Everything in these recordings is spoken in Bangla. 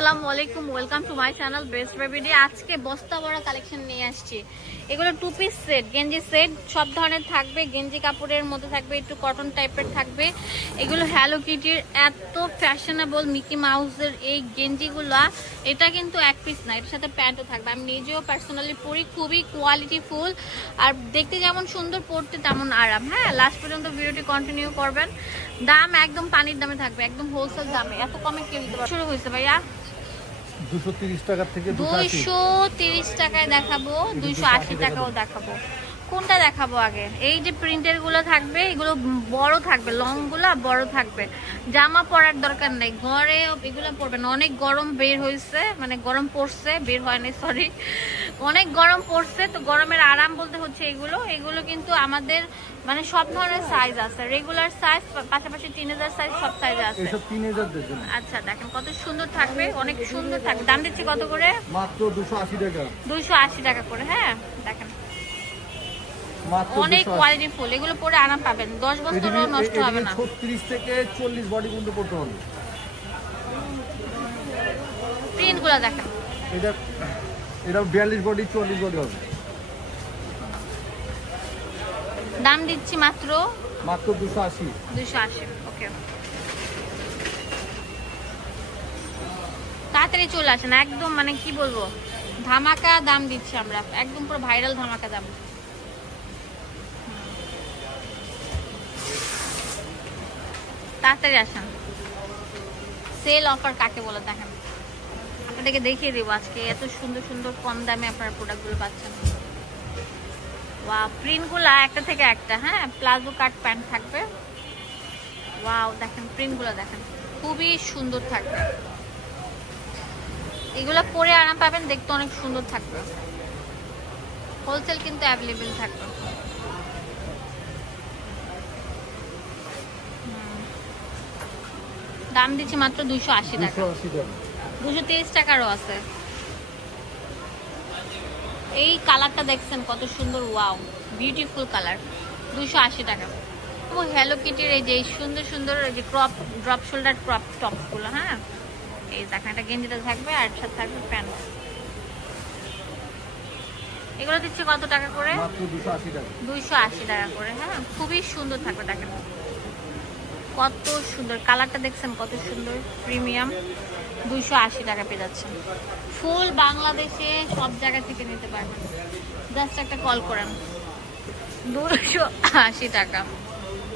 আসসালামু আলাইকুম, welcome to my channel best baby. আজকে বস্তা বড় কালেকশন নিয়ে আসছি। এগুলো টু পিস সেট, গেঞ্জি সেট সব ধরনের থাকবে। গেঞ্জি কাপড়ের মধ্যে থাকবে, একটু কটন টাইপের থাকবে। এগুলো হ্যালো কিটির এত ফ্যাশনেবল মিকি মাউসের এই গেঞ্জিগুলো, এটা কিন্তু এক পিস না, এটার সাথে প্যান্টও থাকবে। আমি নিজেও পার্সোনালি পরি, খুবই কোয়ালিটিফুল আর দেখতে যেমন সুন্দর, পরতে তেমন আরাম। হ্যাঁ, লাস্ট পর্যন্ত ভিডিওটি কন্টিনিউ করবেন। দাম একদম পানির দামে থাকবে, একদম হোলসেল দামে। এত কমে কেউ দিতে পারবে। শুরু হয়েছে ভাইয়া 230 টাকা থেকে 230 টাকায় দেখাবো, 280 টাকাও দেখাবো। কোনটা দেখাবো আগে? এই যে প্রিন্টের গুলো থাকবে, এগুলো বড় থাকবে, লং গুলা বড় থাকবে। জামা পরার দরকার নেই, ঘরে এগুলো পরবেন। অনেক গরম বের হয়েছে, মানে গরম পড়ছে, বের হয় নাই সরি, অনেক গরম পড়ছে। তো গরমের আরাম বলতে হচ্ছে এগুলো। এগুলো কিন্তু আমাদের মানে সব ধরনের সাইজ আছে, রেগুলার সাইজ পাশাপাশি টিনেজার সাইজ, সব সাইজ আছে। এসব 3000 এর জন্য। আচ্ছা দেখেন কত সুন্দর থাকবে, অনেক সুন্দর থাকবে। দাম দিচ্ছি কত করে? মাত্র 280 টাকা। 280 টাকা করে। হ্যাঁ দেখেন, মাত্র অনেক কোয়ালিটি ফুল। এগুলো পরে আরাম পাবেন, 10 বছরও নষ্ট হবে না। 36 থেকে 40 বডি পর্যন্ত পড়তে হবে। প্রিন্ট গুলো দেখেন, এটা 42 বডি 40 বডি হবে। দাম দিচ্ছি মাত্র 280। 280। ওকে, তাড়াতাড়ি চলে আসেন, একদম মানে কি বলবো, ধামাকা দাম দিচ্ছি আমরা, একদম পুরো ভাইরাল ধামাকা দাম। তাড়াতাড়ি আসেন। সেল অফার কাকে বলে দেখেন, আপনাদেরকে দেখিয়ে দেবো আজকে। এত সুন্দর সুন্দর কম দামে আপনারা প্রোডাক্টগুলো পাচ্ছেন। ওয়াও, প্রিন্টগুলো একটা থেকে একটা। হ্যাঁ, প্লাজো কাট প্যান্ট থাকবে। ওয়াও দেখেন, প্রিন্টগুলো দেখেন, খুবই সুন্দর থাকবে। এগুলো পরে আরাম পাবেন, দেখতে অনেক সুন্দর থাকবে। হোলসেল কিন্তু অ্যাভেলেবেল থাকবে। দাম দিচ্ছি মাত্র 280 টাকা। 230 টাকারও আছে। এই কালারটা দেখছেন কত সুন্দর, ওয়াও বিউটিফুল কালার, 280 টাকা। ও হ্যালো কিটির এই যে সুন্দর সুন্দর এই যে ক্রপ ড্রপ শোল্ডার ক্রপ টপসগুলো। হ্যাঁ, এই দেখেন, একটা গেঞ্জিটা থাকবে আর সাথে থাকবে প্যান্ট। এগুলো দিচ্ছি কত টাকা করে? মাত্র 280 টাকা। 280 টাকা করে। হ্যাঁ, খুবই সুন্দর থাকবে। দেখেন কত সুন্দর কালারটা, দেখছেন কত সুন্দর, প্রিমিয়াম। 280 টাকা পেয়ে যাচ্ছেন। ফুল বাংলাদেশে সব জায়গা থেকে নিতে পারবেন, জাস্ট একটা কল করেন। 280 টাকা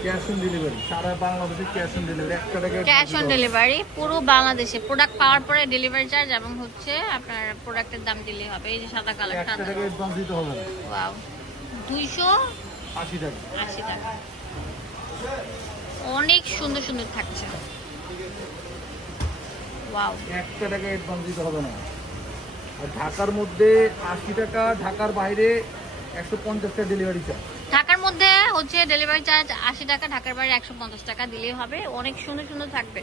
ক্যাশ অন ডেলিভারি, সারা বাংলাদেশে ক্যাশ অন ডেলিভারি। 1 টাকা ক্যাশ অন ডেলিভারি পুরো বাংলাদেশে। প্রোডাক্ট পাওয়ার পরে ডেলিভারি চার্জ এবং হচ্ছে আপনার প্রোডাক্টের দাম দিলেই হবে। এই যে সাদা কালার, 1 টাকা অ্যাডভান্স দিতে হবে না। ওয়াও, 280 80 টাকা। টাকা। অনেক সুন্দর সুন্দর থাকছে। ওয়াও, 1 টাকা অ্যাডভান্স দিতে হবে না। আর ঢাকার মধ্যে 80 টাকা, ঢাকার বাইরে 150 টাকা ডেলিভারি চার্জ। ঢাকার মধ্যে হচ্ছে ডেলিভারি চার্জ 80 টাকা, ঢাকার বাইরে 150 টাকা দিলেই হবে। অনেক সুন্দর সুন্দর থাকবে,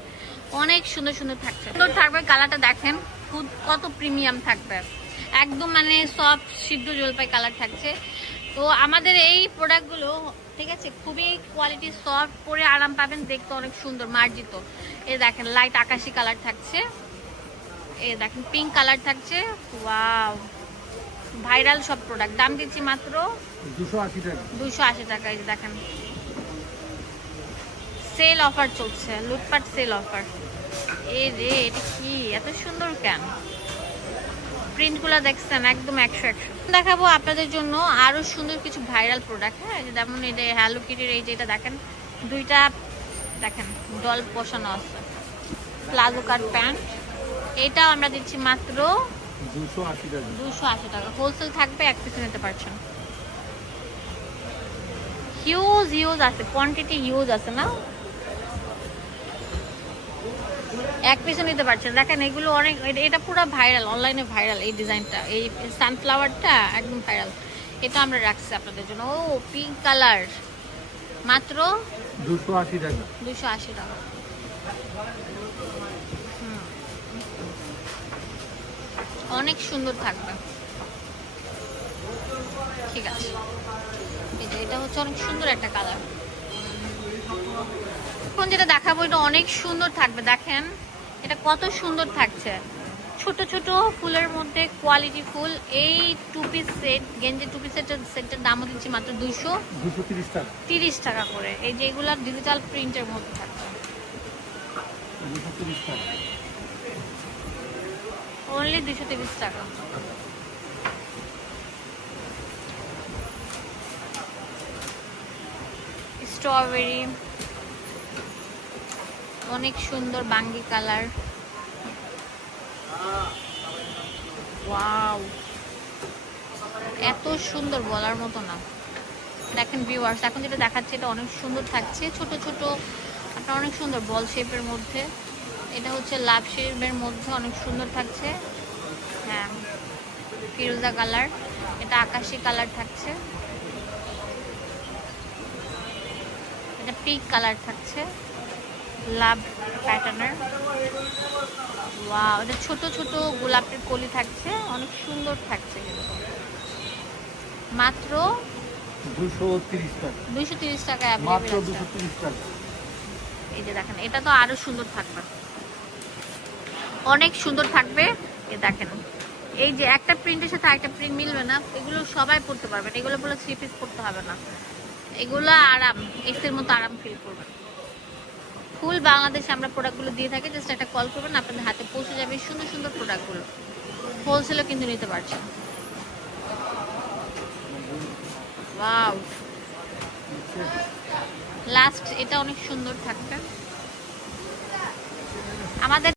অনেক সুন্দর সুন্দর থাকছে, সুন্দর থাকবে। কালারটা দেখেন কত প্রিমিয়াম থাকবে, একদম মানে সফট সিদ্ধ জলপাই কালার থাকছে। তো আমাদের এই প্রোডাক্টগুলো ঠিক আছে, খুবই কোয়ালিটি, সফট, পরে আরাম পাবেন, দেখতে অনেক সুন্দর মার্জিত। এই দেখেন লাইট আকাশি কালার থাকছে, এই দেখেন পিঙ্ক কালার থাকছে। ওয়াও, ভাইরাল সব প্রোডাক্ট। দাম দিচ্ছি মাত্র 280 টাকা। 280 টাকা। এই যে দেখেন, সেল অফার চলছে, লুটপাট সেল অফার। এ রে, এটা কি এত সুন্দর কেন? প্রিন্টগুলো দেখছেন একদম 100 দেখাবো আপনাদের জন্য আরো সুন্দর কিছু ভাইরাল প্রোডাক্ট। হ্যাঁ, যেমন এই যে হ্যালো কিটির এই যেটা দেখেন, দুইটা দেখেন ডল বসানো আছে, প্লাজো কাট প্যান্ট। এটাও আমরা দিচ্ছি মাত্র 280 টাকা। 280 টাকা। হোলসেল থাকবে, এক পিস নিতে পারছেন। হিউজ আছে, কোয়ান্টিটি হিউজ আছে না, এক পিসও নিতে পারছেন। দেখেন এগুলো অনেক, এটা পুরো ভাইরাল, অনলাইনে ভাইরাল। এই ডিজাইনটা, এই সানফ্লাওয়ারটা একদম ভাইরাল। এটা আমরা রাখছি আপনাদের জন্য। ও পিঙ্ক কালার, মাত্র 280 টাকা। 280 টাকা। অনেক সুন্দর থাকবে। ঠিক আছে, এটা হচ্ছে অনেক সুন্দর একটা কালার। এখন যেটা দেখাবো এটা অনেক সুন্দর থাকবে। দেখেন এটা কত সুন্দর থাকছে, ছোট ছোট ফুলের মধ্যে কোয়ালিটি ফুল। এই টু পিস সেট, গেঞ্জি টু পিস সেটের দামও দিচ্ছি মাত্র 230 টাকা। 30 টাকা করে। এই যে এগুলা ডিজিটাল প্রিন্টের মধ্যে থাকবে, 230 টাকা। অনলি 230 টাকা। স্ট্রবেরি, অনেক সুন্দর বাঙ্গি কালার। ওয়াও, এত সুন্দর বলার মতো না। দেখেন ভিউয়ার্স, এখন যেটা দেখাচ্ছে এটা অনেক সুন্দর থাকছে, ছোট ছোট আপনার অনেক সুন্দর বল শেপের মধ্যে। এটা হচ্ছে লাভ শেপের মধ্যে, অনেক সুন্দর থাকছে। হ্যাঁ, ফিরোজা কালার, এটা আকাশি কালার থাকছে, এটা পিঙ্ক কালার থাকছে, লাভ প্যাটার্নের। ওয়াও, এটা ছোট ছোট গোলাপের কলি থাকছে, অনেক সুন্দর থাকছে কিন্তু। মাত্র 230 টাকা। 230 টাকা মাত্র অ্যাভেলেবল। 230 টাকা। এই যে দেখেন, এটা তো আরো সুন্দর থাকবে, অনেক সুন্দর থাকবে। এই দেখেন, এই যে একটা প্রিন্টের সাথে একটা প্রিন্ট মিলবে না, এগুলো সবাই পড়তে পারবেন। এগুলো বলে 3 পিস পড়তে হবে না, এগুলো আরাম, এক্সের মতো আরাম ফিল করবেন। ফুল বাংলাদেশে আমরা প্রোডাক্টগুলো দিয়ে থাকি, জাস্ট একটা কল করবেন, আপনাদের হাতে পৌঁছে যাবে এই সুন্দর সুন্দর প্রোডাক্টগুলো। হোলসেলও কিন্তু নিতে পারছেন। ওয়াও, লাস্ট এটা অনেক সুন্দর থাকবে আমাদের।